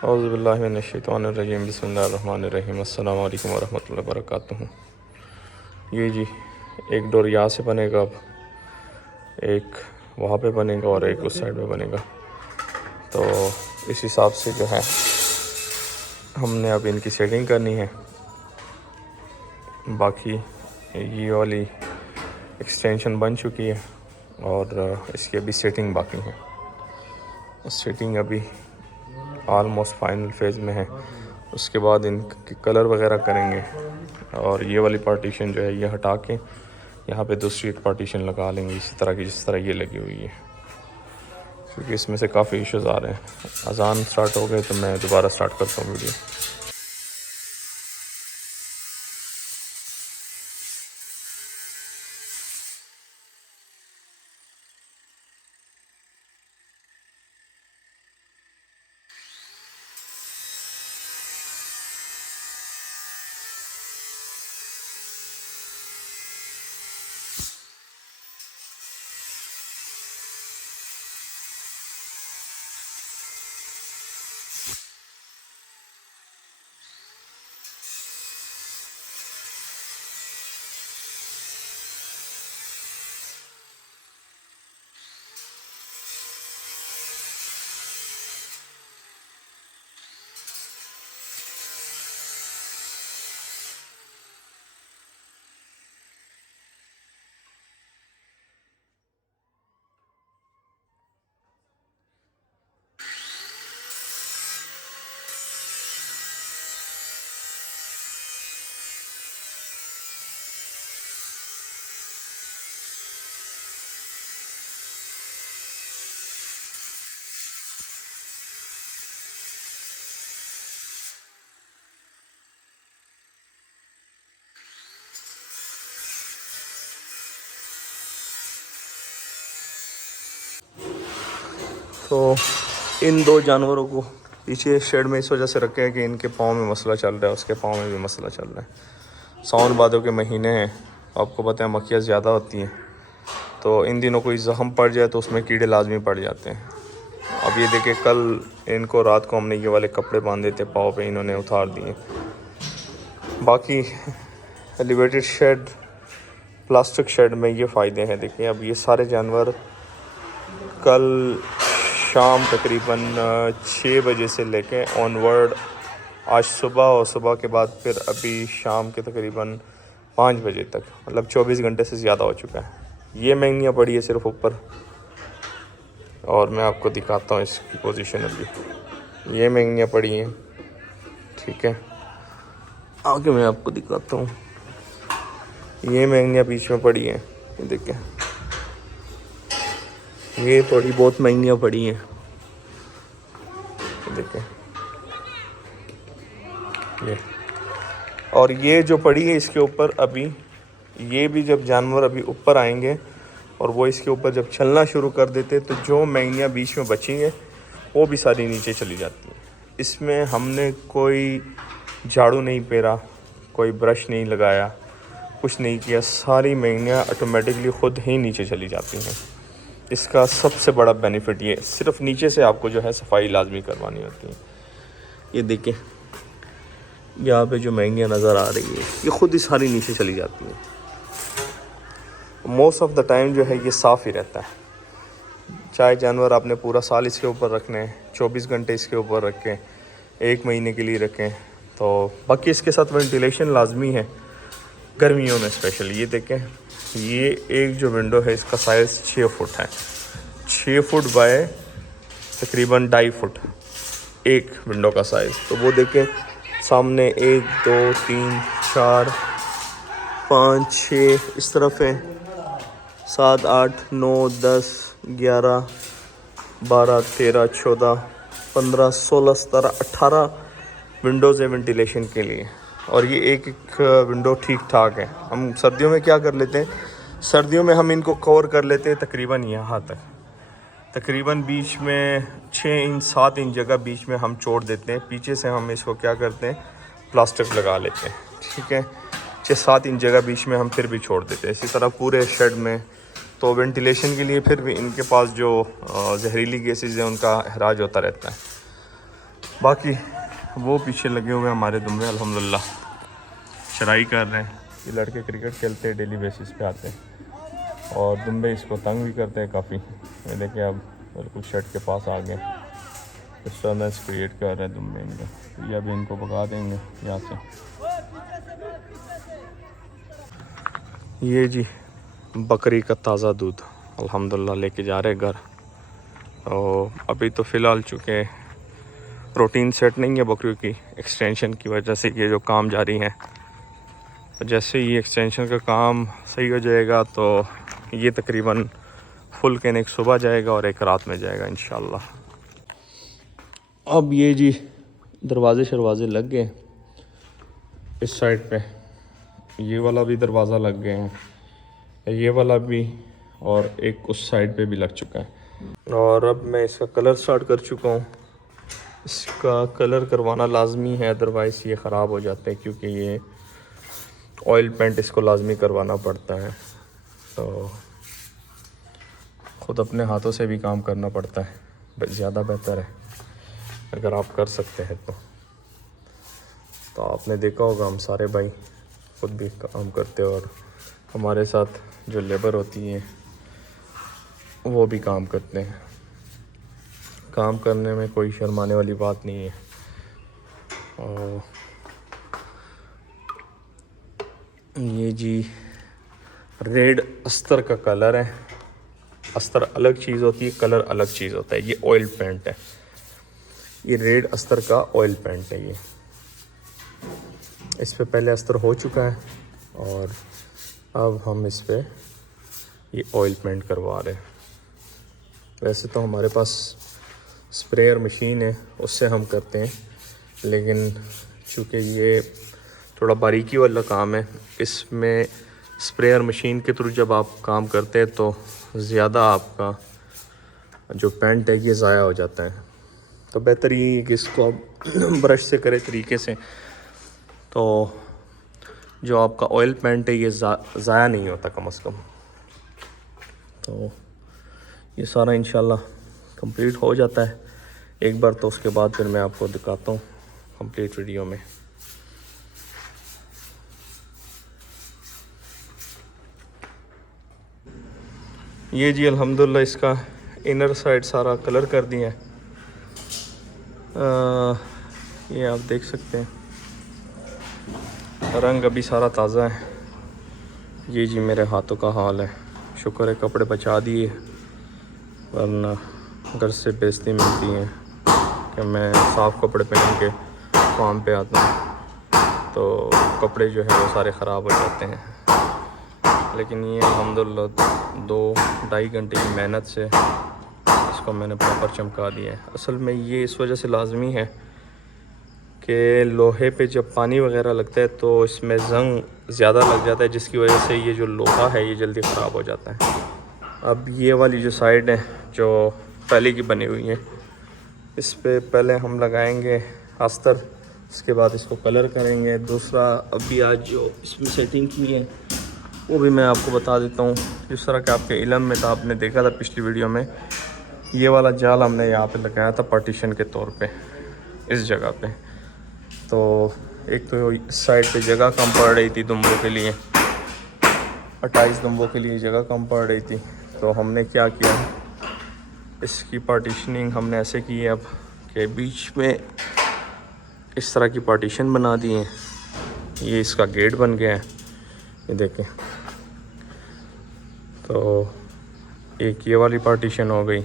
औज़ुबिल्लाहिमिनश्शैतानिर्रजीम बिस्मिल्लाहिर्रहमानिर्रहीम अस्सलामु अलैकुम वरहमतुल्लाहि वबरकातुहू। ये जी एक डोर यहाँ से बनेगा, अब एक वहाँ पे बनेगा और एक उस साइड में बनेगा। तो इस हिसाब से जो है हमने अब इनकी सेटिंग करनी है। बाकी ये वाली एक्सटेंशन बन चुकी है और इसकी अभी सेटिंग बाकी है। सेटिंग अभी ऑलमोस्ट फाइनल फेज़ में है। उसके बाद इनकी कलर वगैरह करेंगे और ये वाली पार्टीशन जो है ये हटा के यहाँ पे दूसरी एक पार्टीशन लगा लेंगे इसी तरह की जिस तरह ये लगी हुई है, क्योंकि इसमें से काफ़ी इश्यूज़ आ रहे हैं। अजान स्टार्ट हो गए तो मैं दोबारा स्टार्ट करता हूँ वीडियो। तो इन दो जानवरों को पीछे शेड में इस वजह से रखे हैं कि इनके पाँव में मसला चल रहा है, उसके पाँव में भी मसला चल रहा है। सावन भादों के महीने हैं, आपको पता है मक्खियाँ ज़्यादा होती हैं, तो इन दिनों कोई जख्म पड़ जाए तो उसमें कीड़े लाजमी पड़ जाते हैं। अब ये देखिए, कल इनको रात को हमने ये वाले कपड़े बांधे थे पाँव पे, इन्होंने उतार दिए। बाकी एलिवेटेड शेड, प्लास्टिक शेड में ये फ़ायदे हैं। देखिए अब ये सारे जानवर कल शाम तकरीबन 6 बजे से लेके ऑनवर्ड आज सुबह और सुबह के बाद फिर अभी शाम के तकरीबन 5 बजे तक, मतलब 24 घंटे से ज़्यादा हो चुका है। ये महंगियाँ पड़ी है सिर्फ ऊपर, और मैं आपको दिखाता हूँ इसकी पोजीशन। अभी ये महंगियाँ पड़ी हैं, ठीक है। आगे मैं आपको दिखाता हूँ, ये महंगियाँ बीच में पड़ी हैं। ये देखें, ये थोड़ी बहुत महंगियाँ पड़ी हैं, देखें ये। और ये जो पड़ी है इसके ऊपर अभी, ये भी जब जानवर अभी ऊपर आएंगे और वो इसके ऊपर जब चलना शुरू कर देते तो जो महंगियाँ बीच में बची हैं वो भी सारी नीचे चली जाती हैं। इसमें हमने कोई झाड़ू नहीं फेरा, कोई ब्रश नहीं लगाया, कुछ नहीं किया, सारी महंगियाँ ऑटोमेटिकली खुद ही नीचे चली जाती हैं। इसका सबसे बड़ा बेनिफिट ये, सिर्फ नीचे से आपको जो है सफाई लाजमी करवानी होती है। ये देखें, यहाँ पे जो महंगियाँ नज़र आ रही है ये खुद ही सारी नीचे चली जाती है। मोस्ट ऑफ द टाइम जो है ये साफ़ ही रहता है। चाहे जानवर आपने पूरा साल इसके ऊपर रखने हैं, 24 घंटे इसके ऊपर रखें, 1 महीने के लिए रखें, तो बाकी इसके साथ वेंटिलेशन लाजमी है गर्मियों में स्पेशली। ये देखें, ये एक जो विंडो है इसका साइज़ 6 फुट है, 6 फुट बाय तकरीबन 2.5 फुट एक विंडो का साइज़। तो वो देखें, सामने 1 2 3 4 5 6 इस तरफ है, 7 8 9 10 11 12 13 14 15 16 17 18 विंडोज़ है वेंटिलेशन के लिए। और ये एक एक विंडो ठीक ठाक है। हम सर्दियों में क्या कर लेते हैं, सर्दियों में हम इनको कवर कर लेते हैं तकरीबन यहाँ तक, तकरीबन बीच में 6 इंच 7 इंच जगह बीच में हम छोड़ देते हैं। पीछे से हम इसको क्या करते हैं, प्लास्टिक लगा लेते हैं, ठीक है। 6-7 इंच जगह बीच में हम फिर भी छोड़ देते हैं। इसी तरह पूरे शेड में तो वेंटिलेशन के लिए फिर भी इनके पास जो जहरीली गैसेज हैं उनका अखराज होता रहता है। बाकी वो पीछे लगे हुए हमारे दुम्बे अल्हम्दुलिल्लाह चराई कर रहे हैं। ये लड़के क्रिकेट खेलते हैं, डेली बेसिस पे आते हैं और दुम्बे इसको तंग भी करते हैं काफ़ी। ये देखिए अब बिल्कुल शर्ट के पास आ गए, डिस्टर्बेंस क्रिएट कर रहे हैं दुम्बे इनके। तो ये अभी इनको भगा देंगे यहाँ से। ये जी बकरी का ताज़ा दूध अल्हम्दुलिल्लाह लेके जा रहे घर। और अभी तो फ़िलहाल चूँकि प्रोटीन सेट नहीं है बकरियों की, एक्सटेंशन की वजह से ये जो काम जारी है, तो जैसे ही एक्सटेंशन का काम सही हो जाएगा तो ये तकरीबन फुल कैन एक सुबह जाएगा और एक रात में जाएगा इंशाल्लाह। अब ये जी दरवाज़े शरवाज़े लग गए इस साइड पे, ये वाला भी दरवाज़ा लग गए हैं, ये वाला भी, और एक उस साइड पे भी लग चुका है। और अब मैं इसका कलर स्टार्ट कर चुका हूँ। इसका कलर करवाना लाजमी है, अदरवाइज़ ये ख़राब हो जाता है, क्योंकि ये ऑयल पेंट इसको लाजमी करवाना पड़ता है। तो ख़ुद अपने हाथों से भी काम करना पड़ता है, ज़्यादा बेहतर है अगर आप कर सकते हैं तो आपने देखा होगा हम सारे भाई खुद भी काम करते हैं और हमारे साथ जो लेबर होती है वो भी काम करते हैं। काम करने में कोई शर्माने वाली बात नहीं है। और ये जी रेड अस्तर का कलर है। अस्तर अलग चीज़ होती है, कलर अलग चीज़ होता है। ये ऑयल पेंट है, ये रेड अस्तर का ऑयल पेंट है। ये इस पे पहले अस्तर हो चुका है और अब हम इस पे ये ऑयल पेंट करवा रहे हैं। वैसे तो हमारे पास स्प्रेयर मशीन है, उससे हम करते हैं, लेकिन चूँकि ये थोड़ा बारीकी वाला काम है, इसमें स्प्रेयर मशीन के थ्रू जब आप काम करते हैं तो ज़्यादा आपका जो पेंट है ये ज़ाया हो जाता है। तो बेहतर ये है कि इसको आप ब्रश से करें तरीके से, तो जो आपका ऑयल पेंट है ये ज़ाया नहीं होता कम से कम। तो ये सारा इंशाल्लाह कंप्लीट हो जाता है एक बार, तो उसके बाद फिर मैं आपको दिखाता हूँ कंप्लीट वीडियो में। ये जी अल्हम्दुलिल्लाह इसका इनर साइड सारा कलर कर दिया है। ये आप देख सकते हैं, रंग अभी सारा ताज़ा है। ये जी मेरे हाथों का हाल है। शुक्र है कपड़े बचा दिए, वरना घर से बेइज्जती मिलती है कि मैं साफ़ कपड़े पहन के काम पे आता हूँ तो कपड़े जो है वो सारे ख़राब हो जाते हैं। लेकिन ये अल्हम्दुलिल्लाह 2-2.5 घंटे की मेहनत से इसको मैंने प्रॉपर चमका दिया है। असल में ये इस वजह से लाजमी है कि लोहे पे जब पानी वगैरह लगता है तो इसमें ज़ंग ज़्यादा लग जाता है, जिसकी वजह से ये जो लोहा है ये जल्दी ख़राब हो जाता है। अब ये वाली जो साइड है जो पहले की बनी हुई है, इस पे पहले हम लगाएंगे अस्तर, उसके बाद इसको कलर करेंगे। दूसरा अभी आज जो इसमें सेटिंग की है वो भी मैं आपको बता देता हूँ। जिस तरह के आपके इल्म में था, आपने देखा था पिछली वीडियो में, ये वाला जाल हमने यहाँ पे लगाया था पार्टीशन के तौर पे इस जगह पे। तो एक तो इस साइड पे जगह कम पड़ रही थी दुम्बों के लिए, 28 दुम्बों के लिए जगह कम पड़ रही थी। तो हमने क्या किया, इसकी पार्टीशनिंग हमने ऐसे की है अब कि बीच में इस तरह की पार्टीशन बना दी है। ये इसका गेट बन गया है, ये देखें। तो एक ये वाली पार्टीशन हो गई।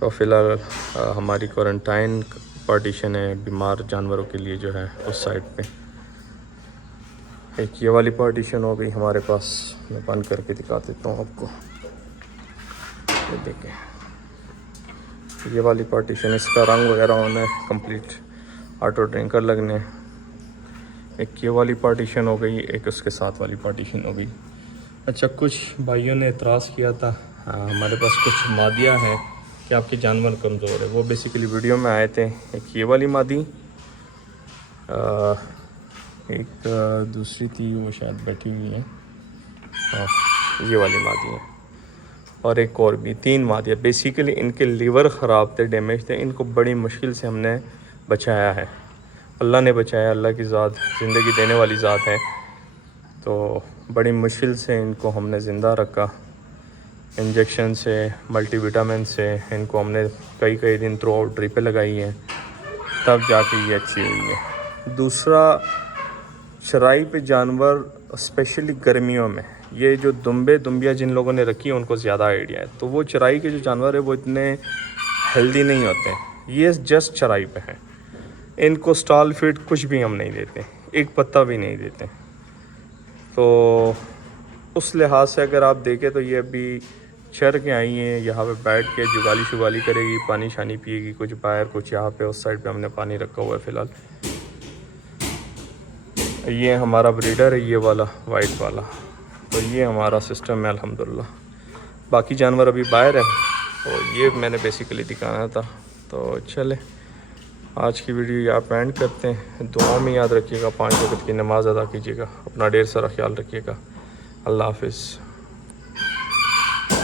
तो फ़िलहाल हमारी क्वारंटाइन पार्टीशन है बीमार जानवरों के लिए जो है उस साइड पे। एक ये वाली पार्टीशन हो गई हमारे पास, मैं बंद करके दिखा देता हूँ आपको। ये देखें, ये वाली पार्टीशन, इसका रंग वगैरह होना है कंप्लीट, ऑटो ड्रिंकर लगने हैं। एक ये वाली पार्टीशन हो गई, एक उसके साथ वाली पार्टीशन हो गई। अच्छा, कुछ भाइयों ने एतराज़ किया था, हमारे पास कुछ मादिया है कि आपके जानवर कमज़ोर है, वो बेसिकली वीडियो में आए थे। एक ये वाली मादी, एक दूसरी थी वो शायद बैठी हुई है, ये वाली मादी है, और एक और भी, 3 मादिया। बेसिकली इनके लीवर ख़राब थे, डैमेज थे, इनको बड़ी मुश्किल से हमने बचाया है, अल्लाह ने बचाया। अल्लाह की ज़ात ज़िंदगी देने वाली ज़ात है। तो बड़ी मुश्किल से इनको हमने ज़िंदा रखा, इंजेक्शन से, मल्टीविटामिन से इनको हमने कई कई दिन थ्रू आउट ड्रिपें लगाई हैं, तब जाके ये अच्छी हुई है। दूसरा, चराई पे जानवर स्पेशली गर्मियों में, ये जो दुम्बिया जिन लोगों ने रखी है उनको ज़्यादा आइडिया है। तो वो चराई के जो जानवर है वो इतने हेल्दी नहीं होते, ये जस्ट चराई पे हैं। इनको स्टॉल फीड कुछ भी हम नहीं देते, एक पत्ता भी नहीं देते। तो उस लिहाज से अगर आप देखें तो ये अभी चर के आई हैं, यहाँ पे बैठ के जुगाली शुगाली करेगी, पानी शानी पिएगी, कुछ बाहर कुछ यहाँ पे उस साइड पे हमने पानी रखा हुआ है फ़िलहाल। ये हमारा ब्रीडर है, ये वाला वाइट वाला। तो ये हमारा सिस्टम है अल्हम्दुलिल्लाह। बाकी जानवर अभी बाहर है, तो ये मैंने बेसिकली दिखाना था। तो चले, आज की वीडियो यहाँ पे एंड करते हैं। दुआ में याद रखिएगा, 5 वक्त की नमाज़ अदा कीजिएगा, अपना ढेर सारा ख्याल रखिएगा। अल्लाह हाफिज़।